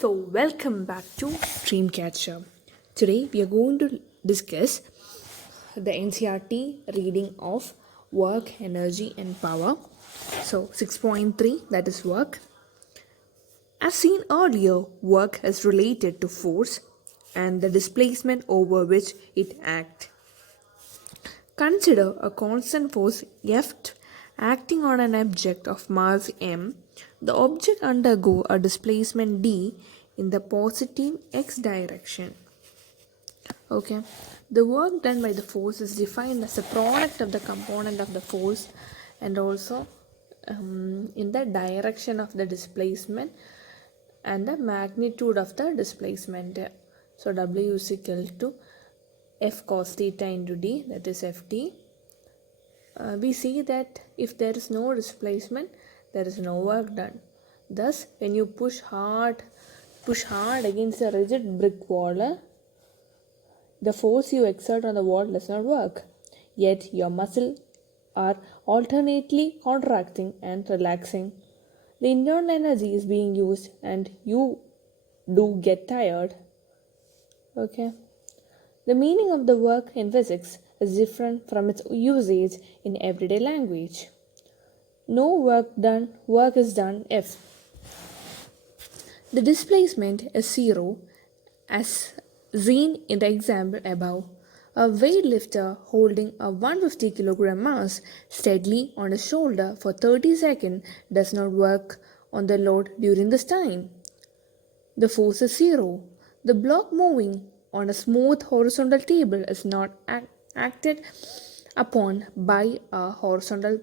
So, welcome back to Dreamcatcher. Today, we are going to discuss the NCRT reading of work, energy, and power. So, 6.3, that is work. As seen earlier, work is related to force and the displacement over which it acts. Consider a constant force F acting on an object of mass m. The object undergo a displacement d in the positive x direction. Okay, the work done by the force is defined as the product of the component of the force and also in the direction of the displacement and the magnitude of the displacement. So W is equal to F cos theta into D, that is Ft. We see that if there is no displacement, there is no work done. Thus, when you push hard against a rigid brick wall, the force you exert on the wall does not work. Yet your muscles are alternately contracting and relaxing. The internal energy is being used and you do get tired. Okay. The meaning of the work in physics is different from its usage in everyday language. No work is done if the displacement is zero, as seen in the example above. A weightlifter holding a 150 kg mass steadily on his shoulder for 30 seconds does not work on the load during this time. The force is zero. The block moving on a smooth horizontal table is not acted upon by a horizontal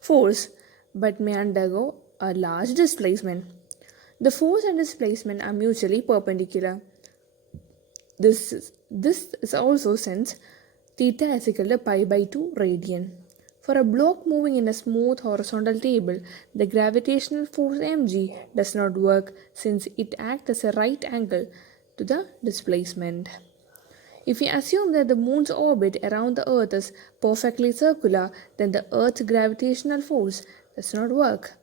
force but may undergo a large displacement. The force and displacement are mutually perpendicular. This is also since theta is equal to pi by 2 radian. For a block moving in a smooth horizontal table, the gravitational force mg does not work since it acts as a right angle to the displacement. If we assume that the moon's orbit around the earth is perfectly circular, then the earth's gravitational force does not work.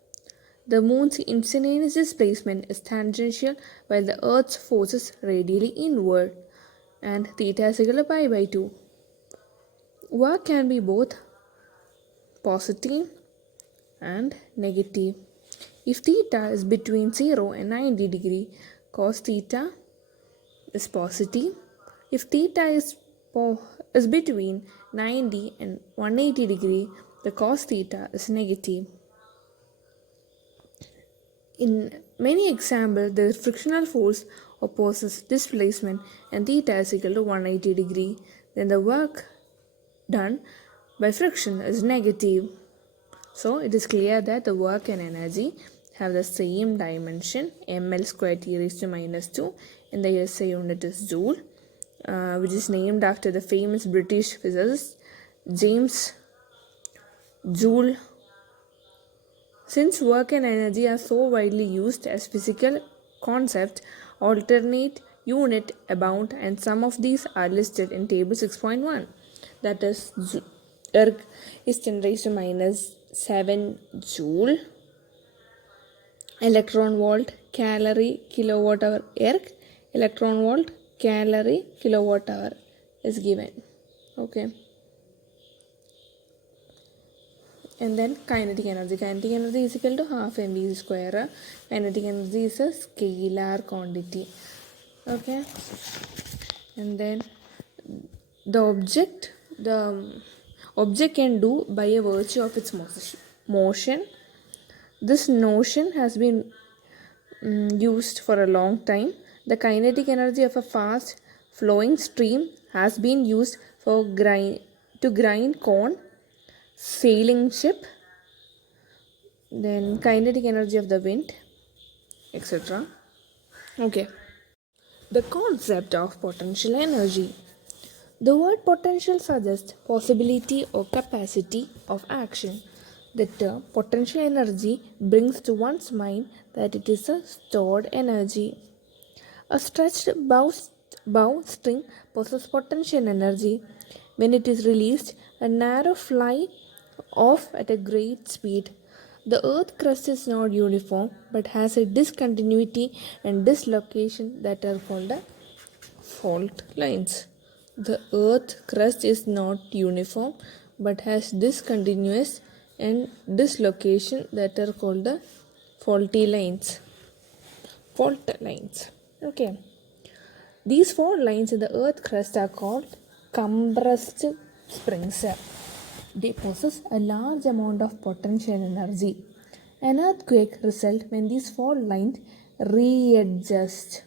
The moon's instantaneous displacement is tangential while the earth's force is radially inward and theta is equal to pi by 2. Work can be both positive and negative. If theta is between 0 and 90 degree, cos theta is positive. If theta is between 90 and 180 degree, the cos theta is negative. In many examples, the frictional force opposes displacement and theta is equal to 180 degree. Then the work done by friction is negative. So it is clear that the work and energy have the same dimension, ml squared t raised to minus 2, and the SI unit is joule, which is named after the famous British physicist James Joule. Since work and energy are so widely used as physical concepts, alternate unit abound, and some of these are listed in table 6.1. That is, erg is 10 raised to minus 7 joule, electron volt, calorie, kilowatt hour erg, electron volt, calorie, kilowatt hour is given. Okay. And then kinetic energy. Kinetic energy is equal to half mv square. Kinetic energy is a scalar quantity. Okay. And then the object can do by a virtue of its motion. This notion has been used for a long time. The kinetic energy of a fast flowing stream has been used for to grind corn, sailing ship, then kinetic energy of the wind, etc. Okay. The concept of potential energy. The word potential suggests possibility or capacity of action. The term potential energy brings to one's mind that it is a stored energy. A stretched bow string possesses potential energy. When it is released, a narrow fly off at a great speed. The Earth crust is not uniform but has a discontinuity and dislocation that are called the fault lines. The Earth crust is not uniform but has discontinuous and dislocation that are called the faulty lines. Fault lines. Okay. These fault lines in the Earth crust are called compressed springs. They possess a large amount of potential energy. An earthquake results when these fault lines readjust.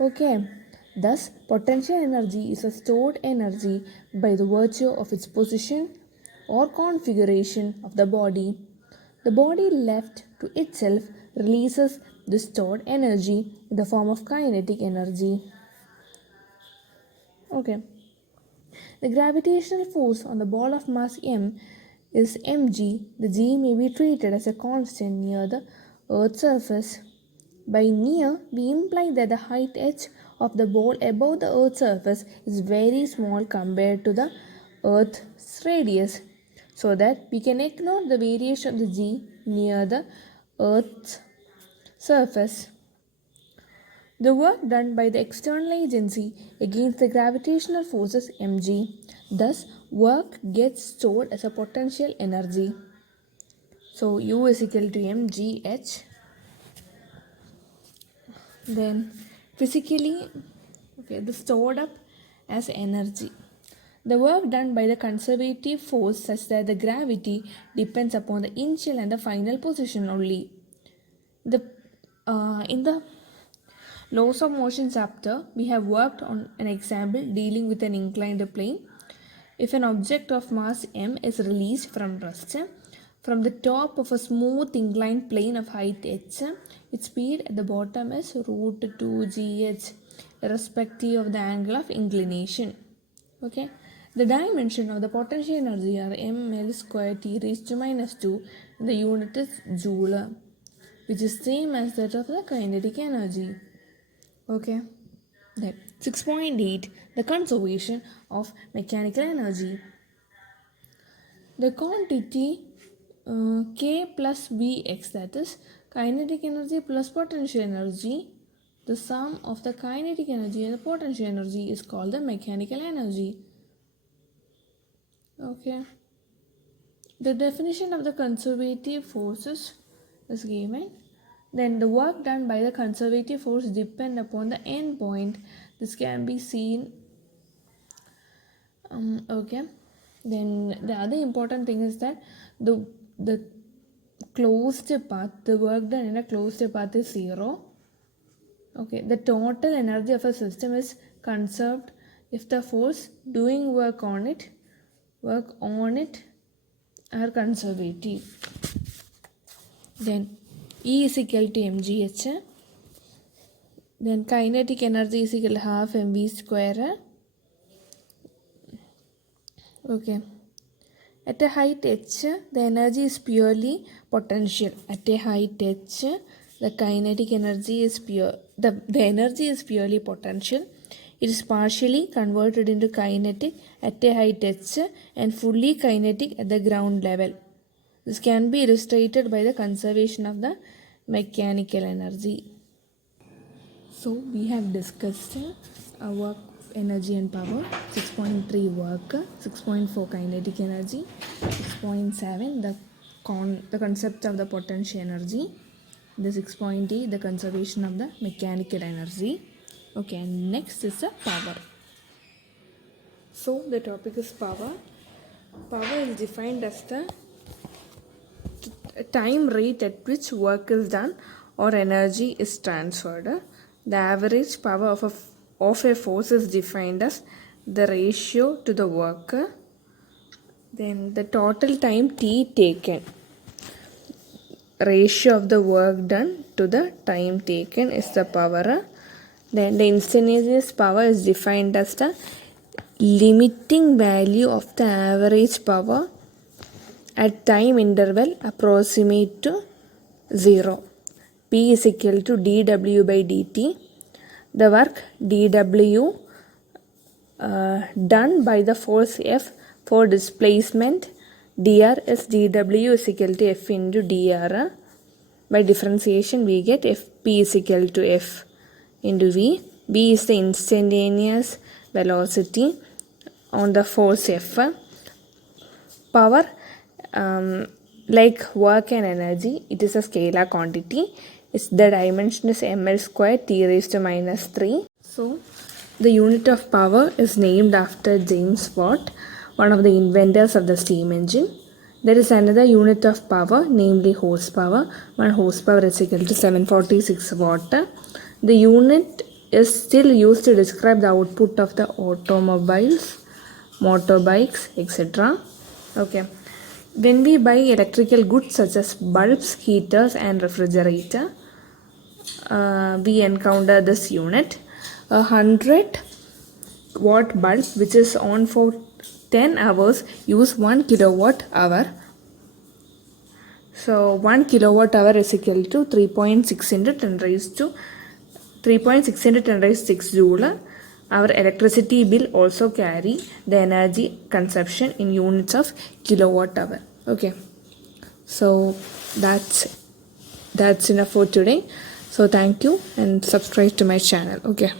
Okay. Thus, potential energy is a stored energy by the virtue of its position or configuration of the body. The body left to itself releases the stored energy in the form of kinetic energy. Okay. The gravitational force on the ball of mass m is mg. The g may be treated as a constant near the Earth's surface. By near, we imply that the height h of the ball above the Earth's surface is very small compared to the Earth's radius, so that we can ignore the variation of the g near the Earth's surface. The work done by the external agency against the gravitational forces mg. Thus, work gets stored as a potential energy. So, U is equal to mgh. Then, physically, the stored up as energy. The work done by the conservative force such that the gravity depends upon the initial and the final position only. In the laws of motion chapter, we have worked on an example dealing with an inclined plane. If an object of mass m is released from rest from the top of a smooth inclined plane of height h, its speed at the bottom is root 2gh, irrespective of the angle of inclination. Okay. The dimension of the potential energy are ml square t raised to minus 2, and the unit is joule, which is same as that of the kinetic energy. Okay. Then 6.8, the conservation of mechanical energy. The quantity k plus Vx, that is kinetic energy plus potential energy, the sum of the kinetic energy and the potential energy is called the mechanical energy. Okay. The definition of the conservative forces is given. Then the work done by the conservative force depend upon the end point. This can be seen. Okay. Then the other important thing is that the closed path, the work done in a closed path is 0. Okay. The total energy of a system is conserved if the force doing work on it are conservative. Then E is equal to mgh. Then kinetic energy is equal to half mv square. Okay. At a height h, the energy is purely potential. At a height h, the kinetic energy is the energy is purely potential. It is partially converted into kinetic at a height h and fully kinetic at the ground level. This can be illustrated by the conservation of the mechanical energy. So we have discussed work, energy and power, 6.3 work, 6.4 kinetic energy, 6.7 the concept of the potential energy, the 6.8 the conservation of the mechanical energy. Okay, and next is the power. So the topic is power. Power is defined as the time rate at which work is done or energy is transferred. The average power of a force is defined as the ratio to the work. Then the total time t taken. Ratio of the work done to the time taken is the power. Then the instantaneous power is defined as the limiting value of the average power at time interval approximate to 0. P is equal to dw by dt. The work dw done by the force F for displacement dr is dw is equal to F into dr. By differentiation, we get Fp is equal to F into V. V is the instantaneous velocity on the force F. Power, like work and energy, it is a scalar quantity. The dimension is ml square t raised to minus 3. So, the unit of power is named after James Watt, one of the inventors of the steam engine. There is another unit of power, namely horsepower. 1 horsepower is equal to 746 watt. The unit is still used to describe the output of the automobiles, motorbikes, etc. Okay. When we buy electrical goods such as bulbs, heaters and refrigerator, we encounter this unit. A 100-watt bulb which is on for 10 hours use 1 kilowatt hour. So 1 kilowatt hour is equal to 3.6 into 10 raised to 6 joule. Our electricity bill also carry the energy consumption in units of kilowatt hour. Okay, so that's enough for today. So thank you and subscribe to my channel. Okay.